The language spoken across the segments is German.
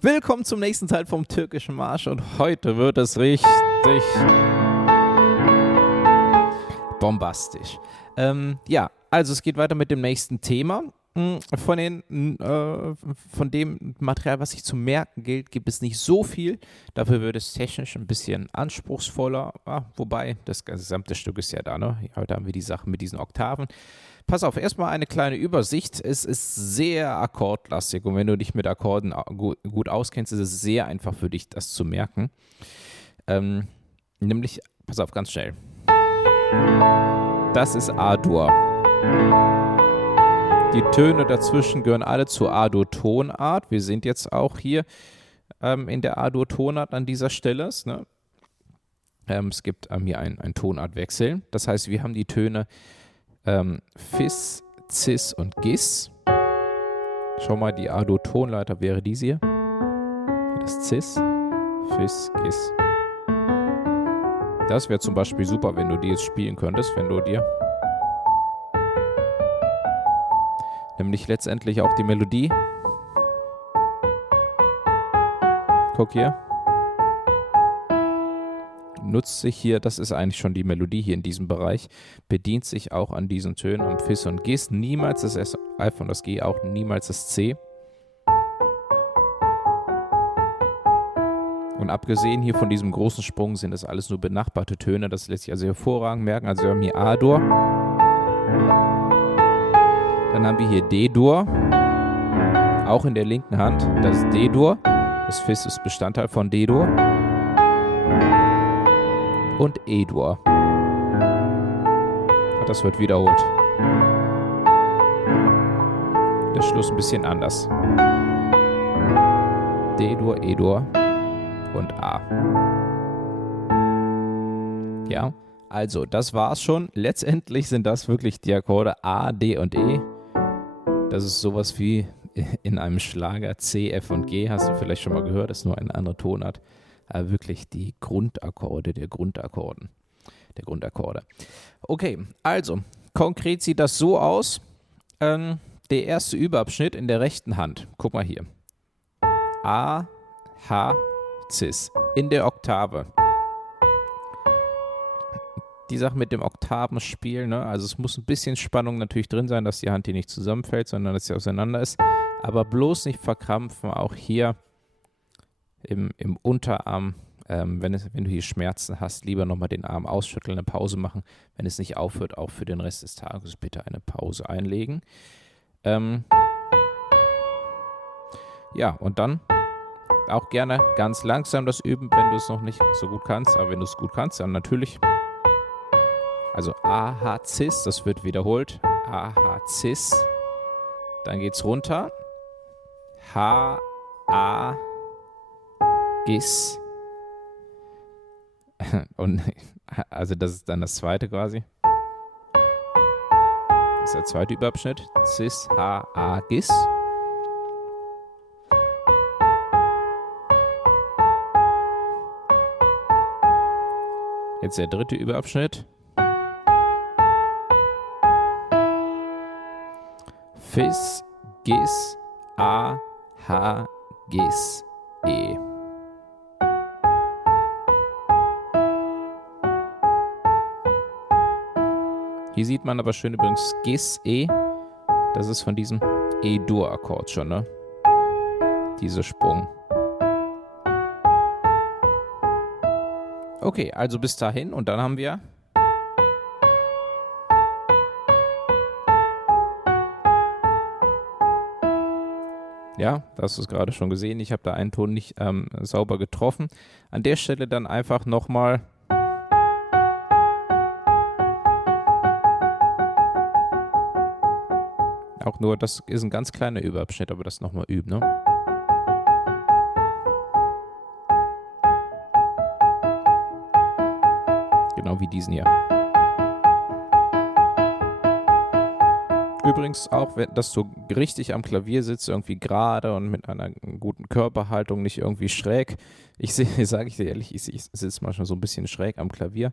Willkommen zum nächsten Teil vom Türkischen Marsch und heute wird es richtig bombastisch. Ja, also es geht weiter mit dem nächsten Thema. Von dem Material, was sich zu merken gilt, gibt es nicht so viel. Dafür wird es technisch ein bisschen anspruchsvoller. Wobei, das gesamte Stück ist ja da, ne? Heute haben wir die Sache mit diesen Oktaven. Pass auf, erstmal eine kleine Übersicht. Es ist sehr akkordlastig und wenn du dich mit Akkorden gut auskennst, ist es sehr einfach für dich, das zu merken. Nämlich, pass auf, ganz schnell. Das ist A-Dur. Die Töne dazwischen gehören alle zur A-Dur-Tonart. Wir sind jetzt auch hier in der A-Dur-Tonart an dieser Stelle. Ne? Es gibt hier einen Tonartwechsel. Das heißt, wir haben die Töne Fis, Cis und Gis. Schau mal, die A-Dur-Tonleiter wäre diese hier. Das Cis, Fis, Gis. Das wäre zum Beispiel super, wenn du die jetzt spielen könntest, wenn du dir nämlich letztendlich auch die Melodie. Guck hier. Nutzt sich hier, das ist eigentlich schon die Melodie hier in diesem Bereich, bedient sich auch an diesen Tönen am Fis und Gis. Niemals das F und das G, auch niemals das C. Und abgesehen hier von diesem großen Sprung sind das alles nur benachbarte Töne. Das lässt sich also hervorragend merken. Also wir haben hier A-Dur. Dann haben wir hier D-Dur, auch in der linken Hand, das ist D-Dur, das Fis ist Bestandteil von D-Dur und E-Dur. Das wird wiederholt. Der Schluss ein bisschen anders. D-Dur, E-Dur und A. Ja, also das war's schon. Letztendlich sind das wirklich die Akkorde A, D und E. Das ist sowas wie in einem Schlager C, F und G, hast du vielleicht schon mal gehört, ist nur eine andere Tonart. Aber wirklich die Grundakkorde der Grundakkorde. Okay, also konkret sieht das so aus. Der erste Überabschnitt in der rechten Hand. Guck mal hier. A, H, Cis in der Oktave. Die Sache mit dem Oktavenspiel, ne? Also es muss ein bisschen Spannung natürlich drin sein, dass die Hand hier nicht zusammenfällt, sondern dass sie auseinander ist. Aber bloß nicht verkrampfen, auch hier im Unterarm, wenn du hier Schmerzen hast, lieber nochmal den Arm ausschütteln, eine Pause machen. Wenn es nicht aufhört, auch für den Rest des Tages bitte eine Pause einlegen. Ja, und dann auch gerne ganz langsam das üben, wenn du es noch nicht so gut kannst. Aber wenn du es gut kannst, dann natürlich. Also A, H, Cis, das wird wiederholt. A, H, Cis. Dann geht's runter. H, A, Gis. Und also das ist dann das zweite quasi. Das ist der zweite Überabschnitt. Cis, H, A, Gis. Jetzt der dritte Überabschnitt. Fis, Gis, A, H, Gis, E. Hier sieht man aber schön übrigens Gis, E. Das ist von diesem E-Dur-Akkord schon, ne? Dieser Sprung. Okay, also bis dahin und dann haben wir ja, das hast du es gerade schon gesehen. Ich habe da einen Ton nicht sauber getroffen. An der Stelle dann einfach nochmal auch nur, das ist ein ganz kleiner Überabschnitt, aber das nochmal üben, ne? Genau wie diesen hier. Übrigens auch, dass du richtig am Klavier sitzt, irgendwie gerade und mit einer guten Körperhaltung, nicht irgendwie schräg. Sage ich dir ehrlich, ich sitze manchmal so ein bisschen schräg am Klavier.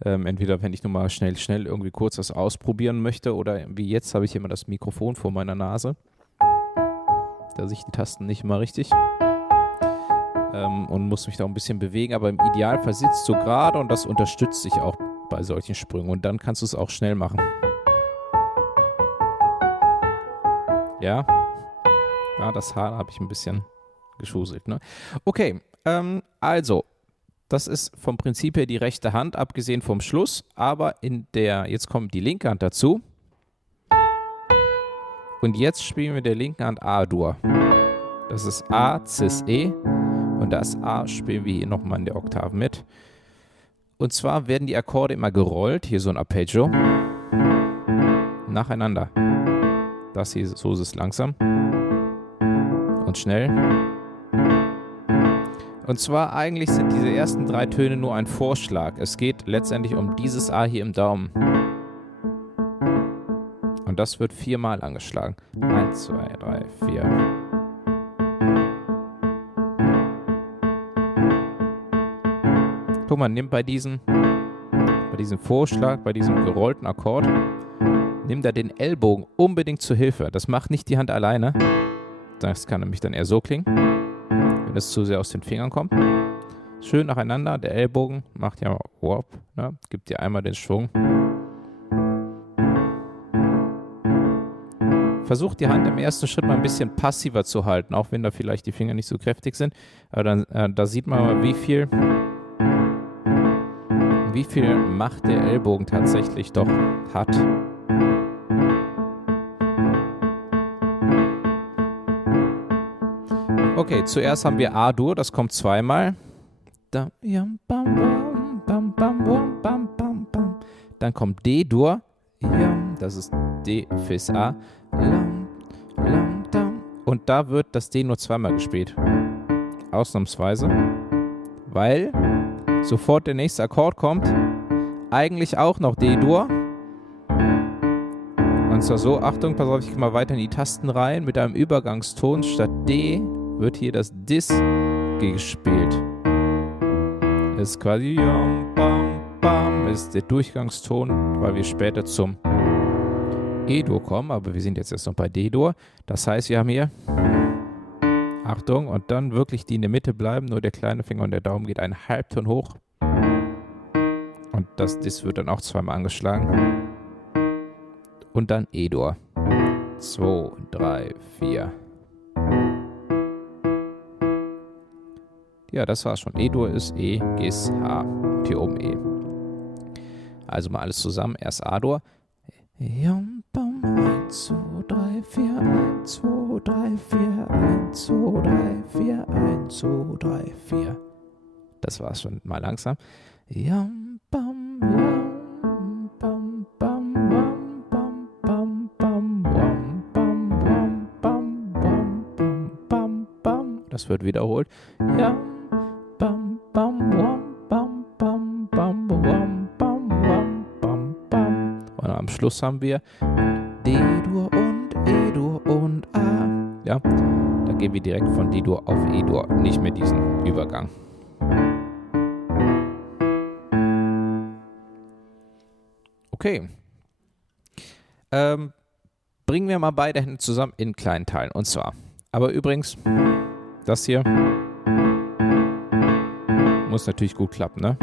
Entweder wenn ich nur mal schnell irgendwie kurz das ausprobieren möchte oder wie jetzt habe ich immer das Mikrofon vor meiner Nase. Da sehe ich die Tasten nicht immer richtig. und muss mich da ein bisschen bewegen, aber im Idealfall sitzt du gerade und das unterstützt dich auch bei solchen Sprüngen und dann kannst du es auch schnell machen. Ja, das Haar habe ich ein bisschen geschuselt, ne? Okay, also, das ist vom Prinzip her die rechte Hand, abgesehen vom Schluss, aber jetzt kommt die linke Hand dazu. Und jetzt spielen wir mit der linken Hand A-Dur. Das ist A, Cis, E. Und das A spielen wir hier nochmal in der Oktave mit. Und zwar werden die Akkorde immer gerollt, hier so ein Arpeggio, nacheinander. Das hier, so ist es langsam und schnell. Und zwar eigentlich sind diese ersten 3 Töne nur ein Vorschlag. Es geht letztendlich um dieses A hier im Daumen. Und das wird 4-mal angeschlagen. 1, 2, 3, 4. Guck mal, nimm bei diesem Vorschlag, bei diesem gerollten Akkord, nimm da den Ellbogen unbedingt zur Hilfe. Das macht nicht die Hand alleine. Das kann nämlich dann eher so klingen, wenn es zu sehr aus den Fingern kommt. Schön nacheinander, der Ellbogen macht ja Wop, ne? Gibt dir einmal den Schwung. Versuch die Hand im ersten Schritt mal ein bisschen passiver zu halten, auch wenn da vielleicht die Finger nicht so kräftig sind. Aber dann, da sieht man mal, wie viel Macht der Ellbogen tatsächlich doch hat. Okay, zuerst haben wir A-Dur, das kommt 2-mal. Dann kommt D-Dur, das ist D, Fis, A. Und da wird das D nur 2-mal gespielt. Ausnahmsweise. Weil sofort der nächste Akkord kommt. Eigentlich auch noch D-Dur. Und zwar so, Achtung, pass auf, ich gehe mal weiter in die Tasten rein. Mit einem Übergangston statt D wird hier das Dis gespielt. Das ist quasi ist der Durchgangston, weil wir später zum E-Dur kommen, aber wir sind jetzt erst noch bei D-Dur. Das heißt, wir haben hier, Achtung, und dann wirklich die in der Mitte bleiben, nur der kleine Finger und der Daumen geht einen Halbton hoch. Und das Dis wird dann auch 2-mal angeschlagen. Und dann E-Dur. 2, 3, 4. Ja, das war's schon. E-Dur ist E, Gis, H. Und hier oben E. Also mal alles zusammen. Erst A-Dur. 1, 2, 3, 4, 1, 2, 3, 4, 1, 2, 3, 4, 1, 2, 3, 4. Das war's schon mal langsam. Das wird wiederholt. Und am Schluss haben wir D-Dur und E-Dur und A. Ja, da gehen wir direkt von D-Dur auf E-Dur, nicht mehr diesen Übergang. Okay. Bringen wir mal beide Hände zusammen in kleinen Teilen. Und zwar, aber übrigens, das hier muss natürlich gut klappen, ne?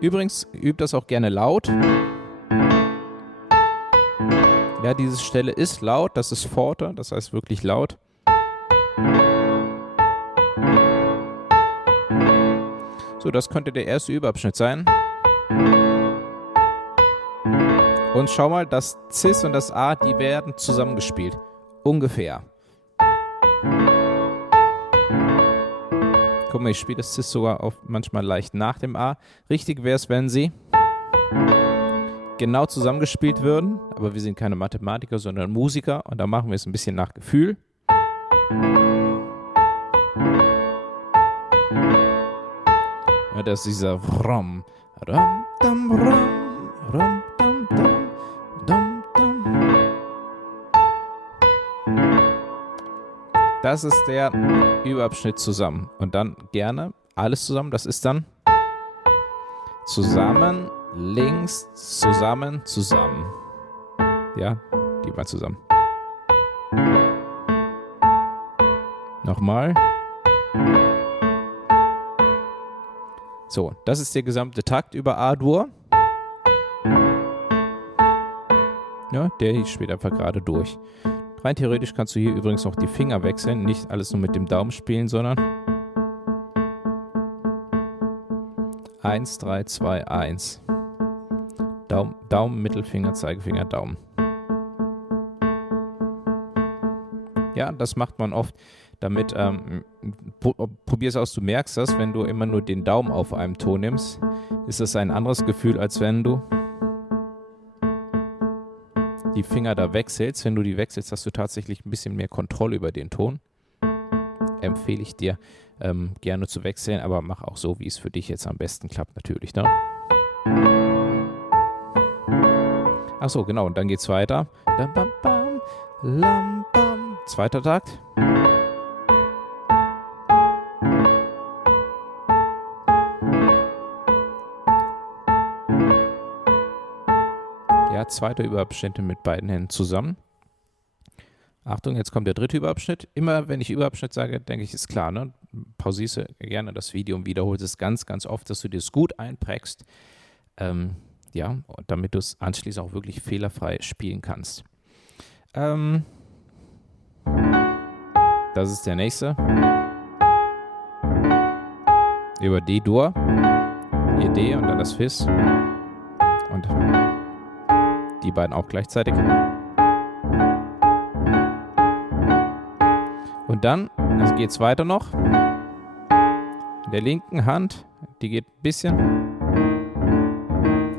Übrigens, übt das auch gerne laut. Ja, diese Stelle ist laut, das ist Forte, das heißt wirklich laut. So, das könnte der erste Überabschnitt sein. Und schau mal, das Cis und das A, die werden zusammengespielt. Ungefähr. Guck mal, ich spiele das Cis sogar manchmal leicht nach dem A. Richtig wäre es, wenn sie genau zusammengespielt würden. Aber wir sind keine Mathematiker, sondern Musiker. Und da machen wir es ein bisschen nach Gefühl. Ja, das ist dieser Rom. Rom, dam, rom, rom, dam, dam, dam, dam. Das ist der Überabschnitt zusammen. Und dann gerne alles zusammen. Das ist dann zusammen, links, zusammen, zusammen. Ja, die mal zusammen. So, das ist der gesamte Takt über A-Dur. Ja, der hier spielt einfach gerade durch. Rein theoretisch kannst du hier übrigens noch die Finger wechseln, nicht alles nur mit dem Daumen spielen, sondern 1, 3, 2, 1. Daumen, Mittelfinger, Zeigefinger, Daumen. Ja, das macht man oft, damit, probier es aus, du merkst das, wenn du immer nur den Daumen auf einem Ton nimmst, ist das ein anderes Gefühl, als wenn du die Finger da wechselst. Wenn du die wechselst, hast du tatsächlich ein bisschen mehr Kontrolle über den Ton. Empfehle ich dir gerne zu wechseln, aber mach auch so, wie es für dich jetzt am besten klappt, natürlich, ne? Achso, genau, und dann geht's weiter. Zweiter Takt. Ja, zweiter Überabschnitt mit beiden Händen zusammen. Achtung, jetzt kommt der dritte Überabschnitt. Immer wenn ich Überabschnitt sage, denke ich, ist klar, ne? Pausierst du gerne das Video und wiederholst es ganz, ganz oft, dass du dir es gut einprägst. Ja, damit du es anschließend auch wirklich fehlerfrei spielen kannst. Das ist der nächste. Über D-Dur. Hier D und dann das Fis. Und die beiden auch gleichzeitig. Und dann geht es weiter noch. In der linken Hand, die geht ein bisschen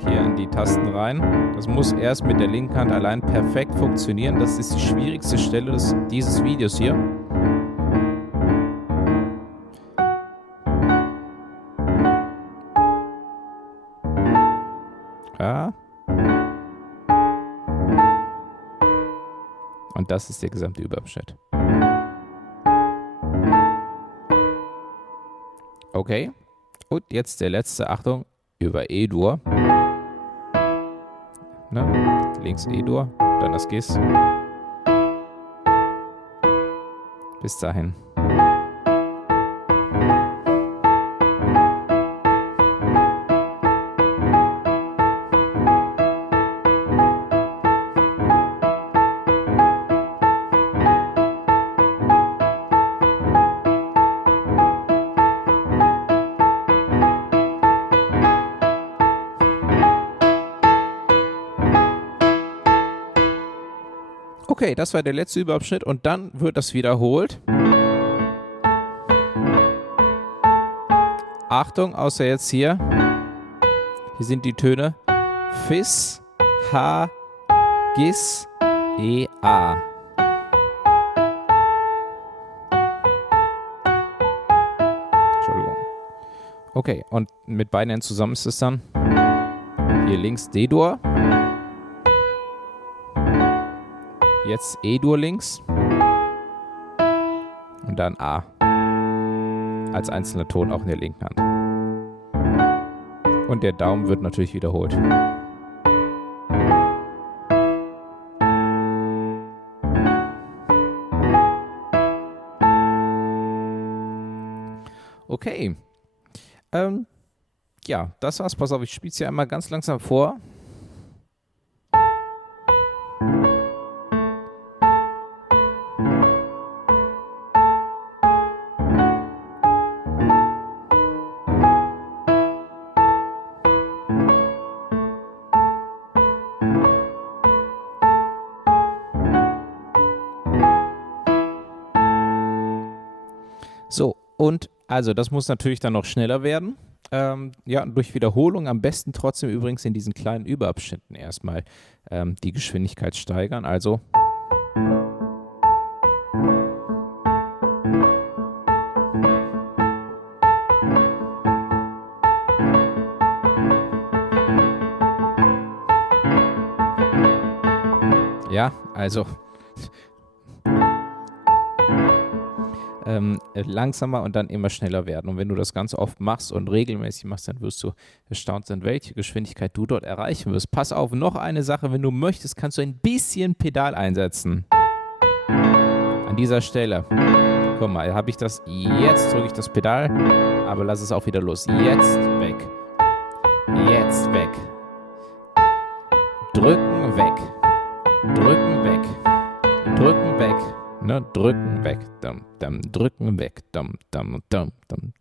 hier in die Tasten rein. Das muss erst mit der linken Hand allein perfekt funktionieren. Das ist die schwierigste Stelle dieses Videos hier. Ja. Und das ist der gesamte Überabschnitt. Okay. Und jetzt der letzte, Achtung, über E-Dur. Ne? Links E-Dur, dann das Gis. Bis dahin. Okay, das war der letzte Überabschnitt und dann wird das wiederholt. Achtung, außer jetzt hier. Hier sind die Töne Fis, H, Gis, E, A. Entschuldigung. Okay, und mit beiden Händen zusammen ist es dann hier links D-Dur. Jetzt E-Dur links und dann A als einzelner Ton auch in der linken Hand. Und der Daumen wird natürlich wiederholt. Okay. Ja, das war's. Pass auf, ich spiele es hier einmal ganz langsam vor. So, und also das muss natürlich dann noch schneller werden. Ja, durch Wiederholung am besten trotzdem übrigens in diesen kleinen Überabschnitten erstmal die Geschwindigkeit steigern. Also ja, also langsamer und dann immer schneller werden. Und wenn du das ganz oft machst und regelmäßig machst, dann wirst du erstaunt sein, welche Geschwindigkeit du dort erreichen wirst. Pass auf, noch eine Sache, wenn du möchtest, kannst du ein bisschen Pedal einsetzen. An dieser Stelle. Guck mal, habe ich das, jetzt drücke ich das Pedal, aber lass es auch wieder los. Jetzt weg. Jetzt weg. Drücken weg. Drücken weg. Drücken weg. Ne? Drücken weg. Dum, dum, drücken weg. Dum, dum, dum, dum.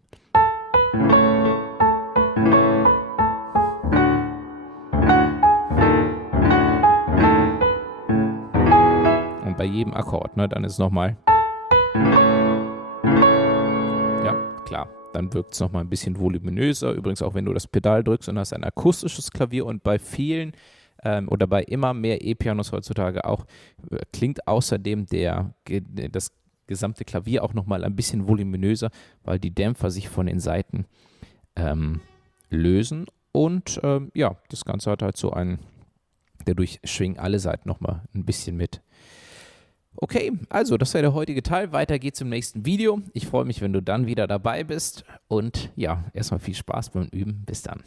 Und bei jedem Akkord, ne, dann ist es nochmal. Ja, klar. Dann wirkt es nochmal ein bisschen voluminöser. Übrigens auch, wenn du das Pedal drückst und hast ein akustisches Klavier und bei vielen oder bei immer mehr E-Pianos heutzutage auch klingt außerdem das gesamte Klavier auch nochmal ein bisschen voluminöser, weil die Dämpfer sich von den Saiten lösen und ja, das Ganze hat halt so dadurch schwingen alle Saiten nochmal ein bisschen mit. Okay, also das war der heutige Teil. Weiter geht's im nächsten Video. Ich freue mich, wenn du dann wieder dabei bist und ja, erstmal viel Spaß beim Üben. Bis dann.